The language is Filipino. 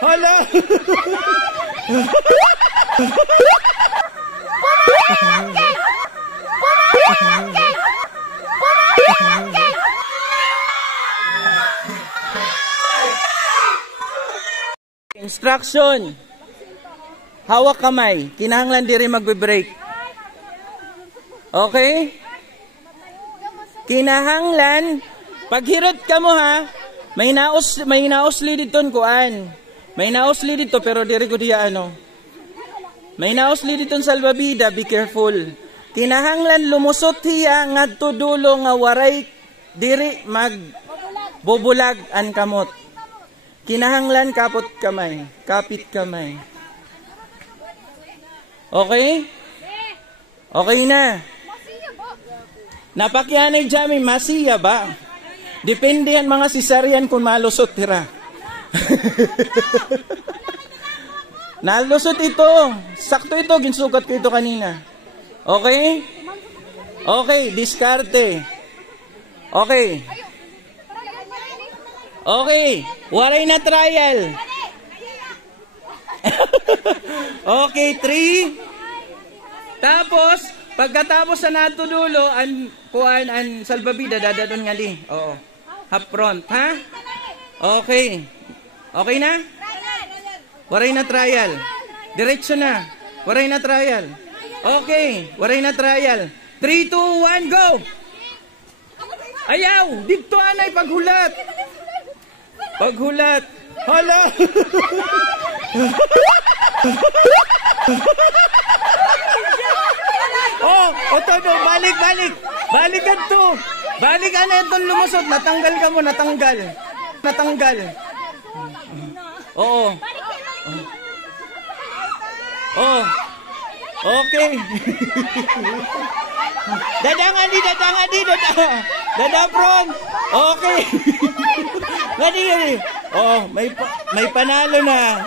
Hala! Instruction. Hawak kamay. Kinahanglan diri magbe-break. Okay? Kinahanglan paghirot ka mo ha. May nausli dito kuan. May nausli dito pero diri ko diya ano. May nausli dito salbabida, be careful. Kinahanglan lumusot hiya ngadto dulo nga waray diri mag bubulag an kamot. Kinahanglan kapit kamay. Okay? Okay na. Napakyanay jami masiya ba? Depende yan mga cesarean kung malusot tira. Nalusot ito. Sakto ito. Ginsukat ko ito kanina. Okay? Okay. Diskarte. Okay. Okay. Waray na trial. Okay. 3. Tapos, pagkatapos na nato dulo, an salbabida, dadadon nga li. Oo. Half front, ha? Okay. Okay na? Waray na trial. Diretso na. Waray na trial. Okay. Waray na trial. 3, 2, 1, go! Ayaw! Dito anay paghulat. Paghulat. Hala! Oh, otodo, balik. Balikan to. Balikan na itong lumusot. Natanggal ka mo, natanggal. Oo. Oh. Okay. Dadang front. Okay. Gani. Oh, may panalo na.